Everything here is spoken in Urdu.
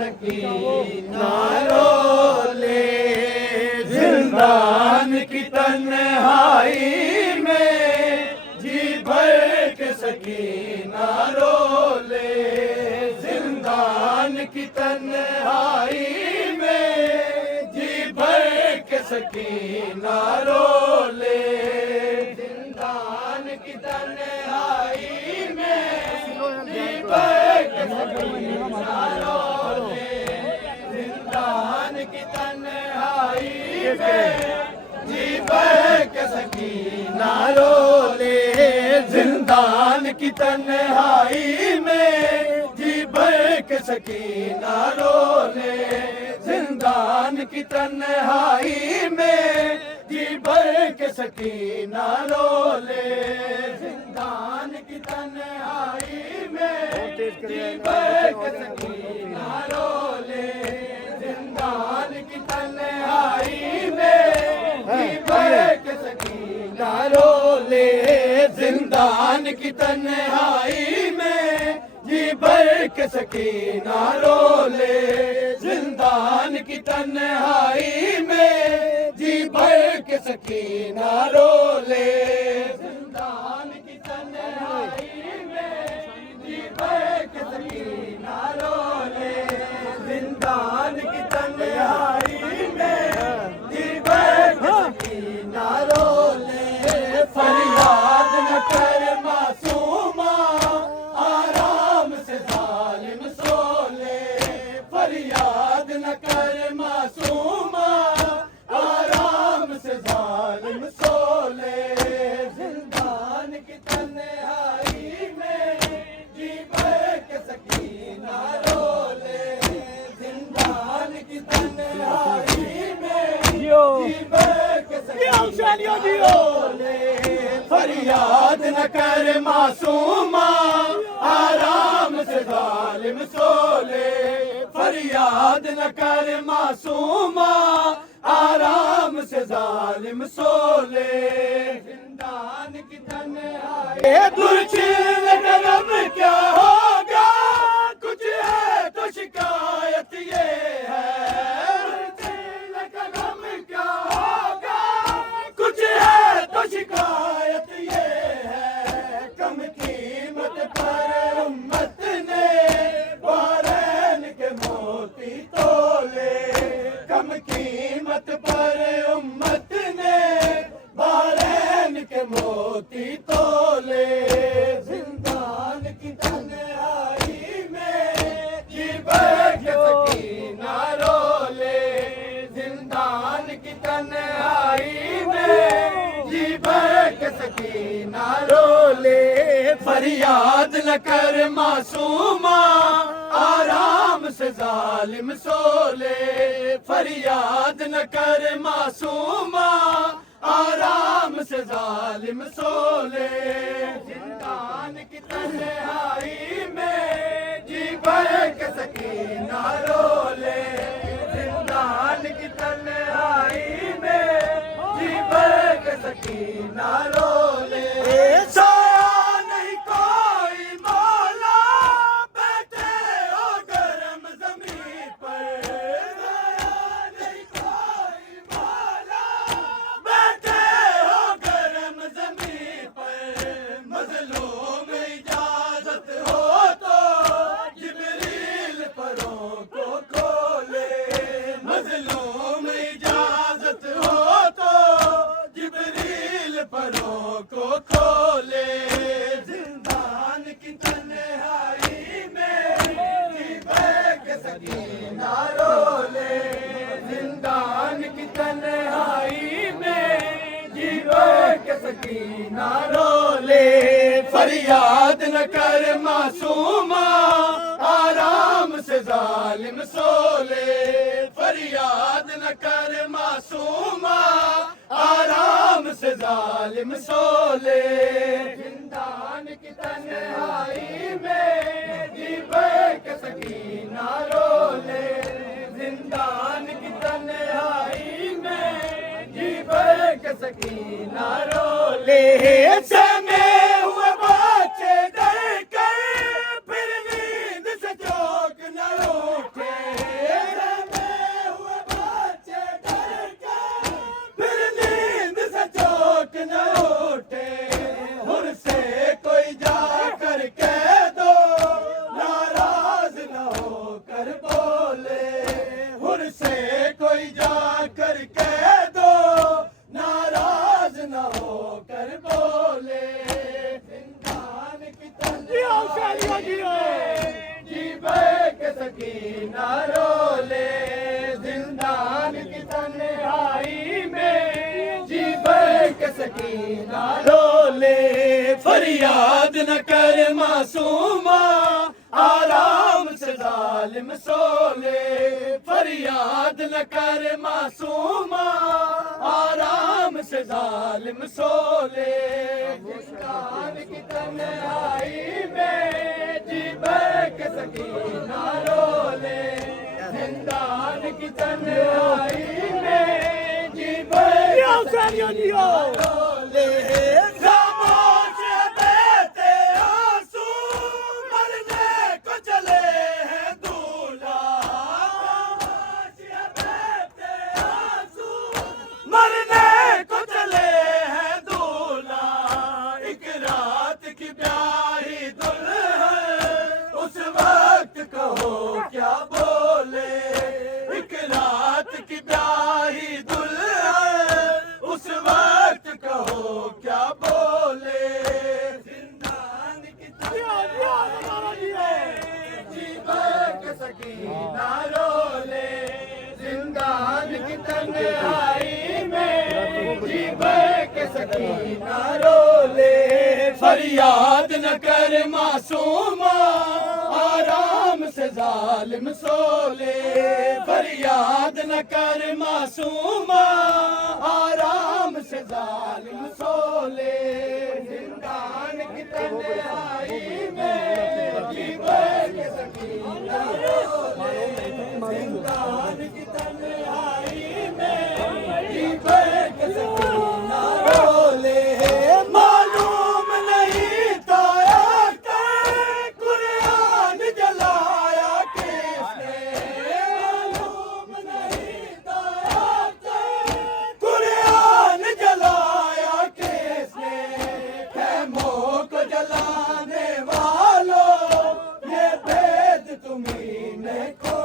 سکینہ رولے زندان کی تنہائی میں جی بھر کے سکینہ رولے زندان کی تنہائی میں جی بھر کے سکینہ رولے زندان کی تنہائی میں جی بھر کے سکینہ رولے زندان کی تنہائی میں جی بھر کے سکینہ رولے زندان کی تنہائی میں جی بھر کے سکینہ رولے زندان کی تنہائی میں جی بھر کے سکینہ رولے زندان کی تنہائی میں جی بھر کے سکینہ رولے زندان کی تنہائی میں جی بھر کے سکینہ رولے زندان کی تنہائی میں جی بھر کے سکینہ رولے زندان کی تنہائی میں جی بھر کے سکینہ رولے زندان کی تنہائی میں جی بھر کے سکینہ رولے زندان کی تنہائی میں جی بھر کے سکینہ رولے فریاد نہ کر معصوما آرام سے ظالم سولے فریاد نہ کر معصوما آرام سے ظالم سولے زندان کی تنہائی میں جی بھر کے سکینہ رولے زندان کی تنہائی میں جی بھر کے سکینہ رولے فریاد نہ کر معصوما آرام سے ظالم سولے فریاد نہ کر معصوما آرام سے ظالم سولے زندان کی تنہائی درچین قلم کیا ہوگا کچھ ہے تو شکایت یہ ہے درچین قلم کیا ہوگا کچھ ہے تو شکایت یہ ہے کم قیمت پر امت نے بحرین کے موتی تولے کم قیمت پر امت نے بحرین کے موتی تولے زندان کی تنہائی میں جی بھر کے سکینہ رولے زندان کی تنہائی میں جی بھر کے سکینہ رولے فریاد نہ کر معصوما آرام سے ظالم سولے فریاد نہ کر معصوما آرام سے ظالم سولے زندان کی تنہائی میں جی بھر کے سکینہ رولے زندان کی تنہائی میں جی بھر کے سکینہ رولے سایہ نہیں کوئی مولا بیٹھے ہو گرم زمین پر سایہ نہیں کوئی مولا بیٹھے ہو گرم زمین پر مظلوم اجازت ہو تو جبریل پروں کو کھولے مظلوم اجازت ہو تو جبریل پروں کو کھولے زندان کی تنہائی میں جی بھر کے سکینہ رولے زندان کی تنہائی میں جی بھر کے سکینہ رولے فریاد نہ کر معصوما آرام سے ظالم سولے فریاد نہ کر معصوما آرام سے ظالم سولے زندان کی تنہائی میں جی بھر کے سکینہ رولے زندان کی تنہائی میں جی بھر کے سکینہ رولے سمے ہوئے بچے ڈر کر پھر نیند سے چوک نہ اٹھے فریاد نہ کر معصوما آرام سے ظالم سو لے فریاد نہ کر معصوما آرام سے ظالم سو لے زندان کی تنہائی میں جی بیک سکینہ رو لے زندان کی تنہائی میں جی بیک سکینہ رو لے خاموش بہتے آنسو مرنے کو چلے ہیں دولہا خاموش بہتے آنسو مرنے کو چلے ہیں دولہا ایک رات کی پیاری دلہن اس وقت کہو کیا بولے ایک رات کی پیاری دلہن اس وقت کہو کیا بولے زندان کی تنہائی میں جی بیک سکینہ رو لے زندان کی تنہائی میں جی بیک سکینہ رو لے فریاد نہ کر معصوما آرام سے ظالم سو لے فریاد نہ کر معصوما آرام سے ظالم سو لے زندان کی تنہائی میں جی بیک سکینہ رو لے زندان کی تنہائی میں جی بیک سکینہ رو لے معلوم نہیں تھا قرآن جلایا کس نے معلوم نہیں تھا قرآن جلایا کس نے خیموں کو جلانے والوں یہ بھید تمہیں نے کھولا